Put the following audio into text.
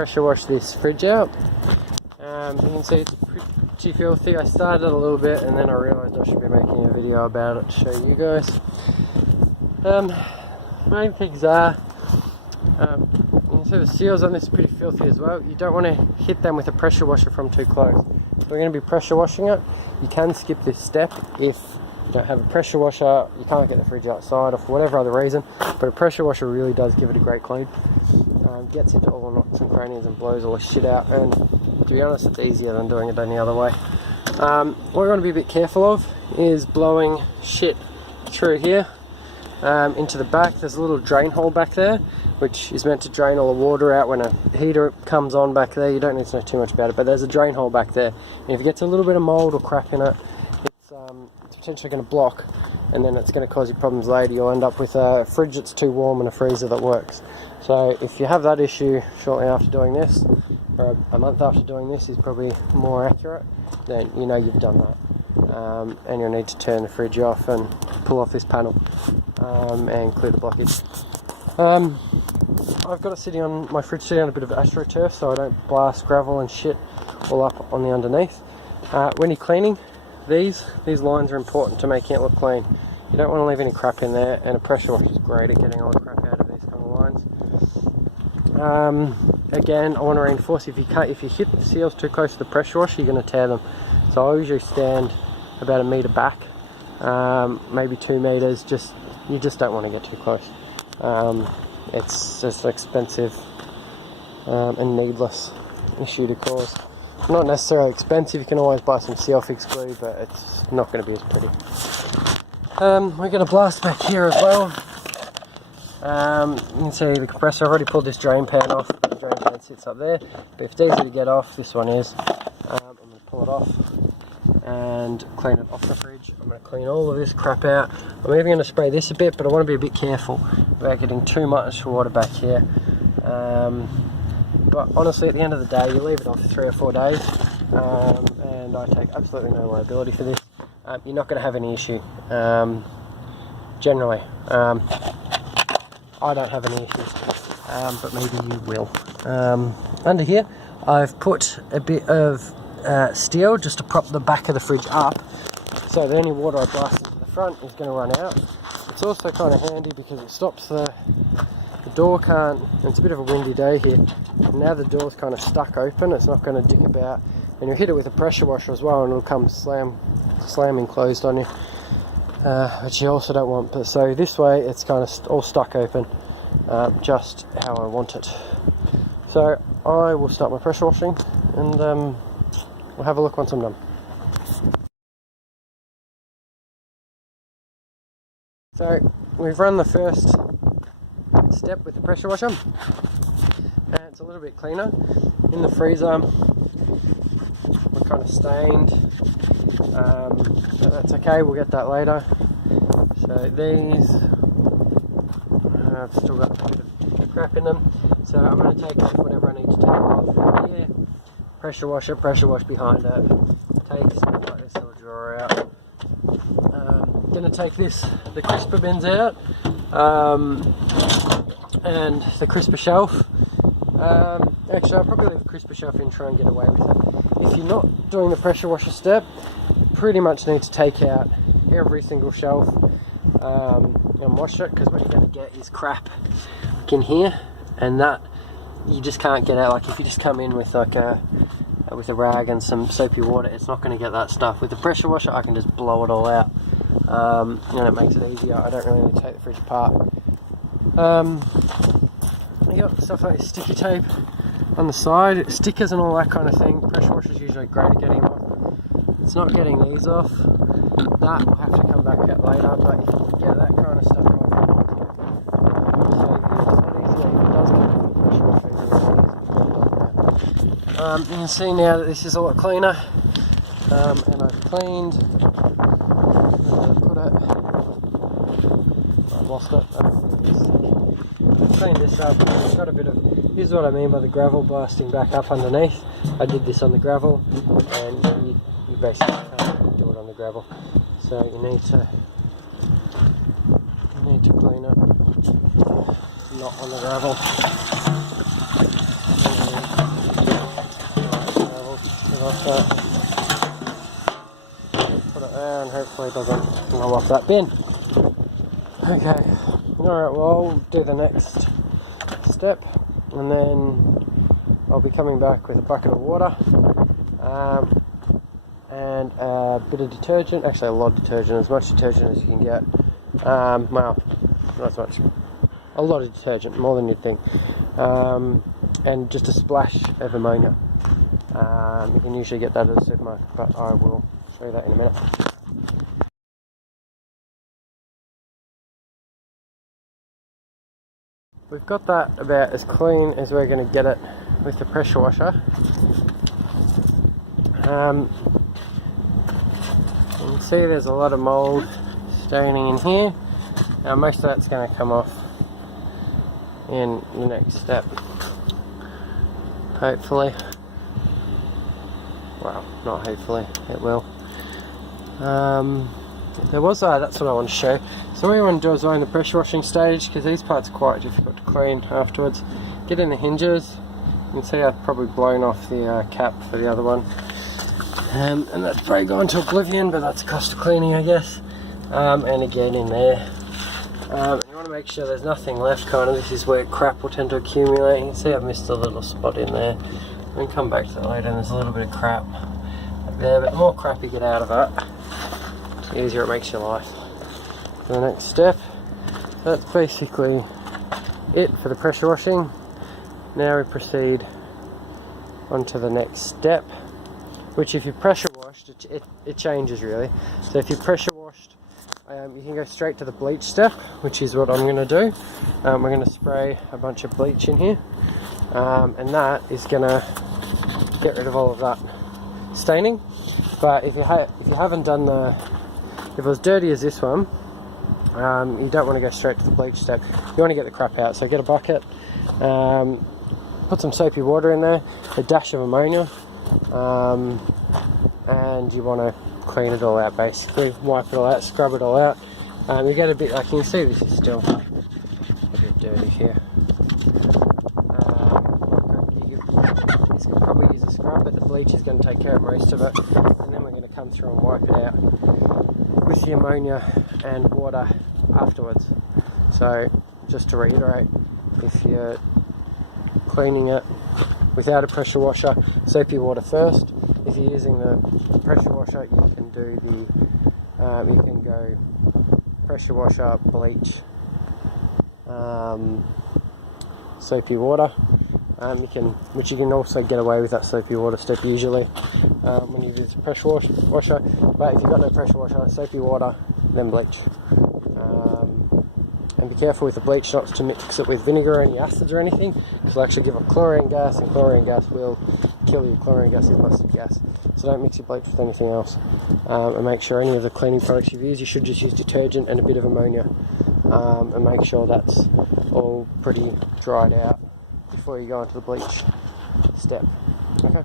pressure wash this fridge out. You can see it's pretty filthy. I started a little bit and then I realised I should be making a video about it to show you guys. Main things are, you can see the seals on this are pretty filthy as well. You don't want to hit them with a pressure washer from too close. So we're going to be pressure washing it. You can skip this step if you don't have a pressure washer, you can't get the fridge outside or for whatever other reason, but a pressure washer really does give it a great clean. Gets into all the nooks and crannies and blows all the shit out, and to be honest it's easier than doing it any other way. What we want to be a bit careful of is blowing shit through here into the back. There's a little drain hole back there which is meant to drain all the water out when a heater comes on back there. You don't need to know too much about it, but there's a drain hole back there, and if it gets a little bit of mold or crap in it, it's potentially going to block, and then it's going to cause you problems later. You'll end up with a fridge that's too warm and a freezer that works. So if you have that issue shortly after doing this, or a month after doing this is probably more accurate, then you know you've done that. And you'll need to turn the fridge off and pull off this panel and clear the blockage. I've got it sitting on, my fridge sitting on a bit of AstroTurf so I don't blast gravel and shit all up on the underneath. When you're cleaning, these lines are important to making it look clean. You don't want to leave any crap in there, and a pressure wash is great at getting all the crap out of these kind of lines. Again, I want to reinforce, if you hit the seals too close to the pressure washer, you're going to tear them. So I usually stand about a metre back, maybe 2 metres. You just don't want to get too close. It's just an expensive and needless issue to cause. Not necessarily expensive, you can always buy some seal fix glue, but it's not going to be as pretty. We're going to blast back here as well. You can see the compressor. I've already pulled this drain pan off. The drain pan sits up there, but if it's easy to get off, this one is. I'm going to pull it off and clean it off the fridge. I'm going to clean all of this crap out. I'm even going to spray this a bit, but I want to be a bit careful about getting too much water back here. But honestly, at the end of the day, you leave it on for 3 or 4 days, and I take absolutely no liability for this. You're not going to have any issue. Generally, I don't have any issues, but maybe you will. Under here, I've put a bit of steel just to prop the back of the fridge up, so that any water I blast into the front is going to run out. It's also kind of handy because it stops the door can't, it's a bit of a windy day here, and now the door's kind of stuck open, it's not going to dick about, and you'll hit it with a pressure washer as well and it'll come slamming closed on you, which you also don't want. But so this way it's kind of all stuck open, just how I want it. So I will start my pressure washing, and we'll have a look once I'm done. So we've run the first step with the pressure washer, and it's a little bit cleaner. In the freezer we're kind of stained, but that's okay, we'll get that later. So these I've still got a bit of crap in them, so I'm going to take off whatever I need to take off here, pressure wash behind it, take stuff like this little drawer out. Going to take the crisper bins out, and the crisper shelf. Actually, I'll probably leave the crisper shelf in and try and get away with it. If you're not doing the pressure washer step, you pretty much need to take out every single shelf and wash it, because what you're going to get is crap like in here, and that you just can't get out. Like if you just come in with like a rag and some soapy water, it's not going to get that stuff. With the pressure washer, I can just blow it all out, and it makes it easier. I don't really need to take the fridge apart. You got stuff like sticky tape on the side, stickers and all that kind of thing. Pressure washer is usually great at getting off. It's not getting these off. That will have to come back out later, but if you can get that kind of stuff off, you can see now that this is a lot cleaner, and I've cleaned. I've lost it. I've cleaned this up. It's got a bit of. This is what I mean by the gravel blasting back up underneath. I did this on the gravel, and you basically can't do it on the gravel. So you need to clean it, not on the gravel. So put it there and hopefully it doesn't go off that bin. Okay, alright, well I'll do the next step and then I'll be coming back with a bucket of water and a bit of detergent, actually a lot of detergent, as much detergent as you can get. Well, not as much, a lot of detergent, more than you'd think, and just a splash of ammonia. You can usually get that at the supermarket, but I will show you that in a minute. We've got that about as clean as we're going to get it with the pressure washer. You can see there's a lot of mould staining in here. Now most of that's going to come off in the next step, hopefully. Well, not hopefully, it will. There was that's what I want to show. So what you want to do is in the pressure washing stage, because these parts are quite difficult to clean afterwards. Get in the hinges. You can see I've probably blown off the cap for the other one. And that's probably gone to oblivion, but that's cost of cleaning, I guess. And again in there. And you want to make sure there's nothing left, kind of. This is where crap will tend to accumulate. You can see I've missed a little spot in there. We can come back to that later, and there's a little bit of crap up there, but the more crap you get out of it, the easier it makes your life. For the next step, that's basically it for the pressure washing. Now we proceed on to the next step, which if you pressure washed, it changes really. So if you pressure washed, you can go straight to the bleach step, which is what I'm going to do. We're going to spray a bunch of bleach in here, and that is going to get rid of all of that staining. But if you haven't done if it was dirty as this one, you don't want to go straight to the bleach step. You want to get the crap out. So get a bucket, put some soapy water in there, a dash of ammonia, and you want to clean it all out, basically. Wipe it all out, scrub it all out. You get a bit, like you can see, this is still a bit dirty here. This could probably use a scrub, but the bleach is going to take care of most of it. And then we're going to come through and wipe it out with the ammonia and water afterwards. So just to reiterate, if you're cleaning it without a pressure washer, soapy water first. If you're using the pressure washer, you can do you can go pressure washer, bleach, soapy water. Which you can also get away with that soapy water step usually when you use a pressure washer. But if you've got no pressure washer, soapy water, then bleach. And be careful with the bleach not to mix it with vinegar or any acids or anything, because it'll actually give up chlorine gas, and chlorine gas will kill you. Chlorine gas is mustard gas. So don't mix your bleach with anything else. And make sure any of the cleaning products you've used, you should just use detergent and a bit of ammonia. And make sure that's all pretty dried out before you go into the bleach step. Okay.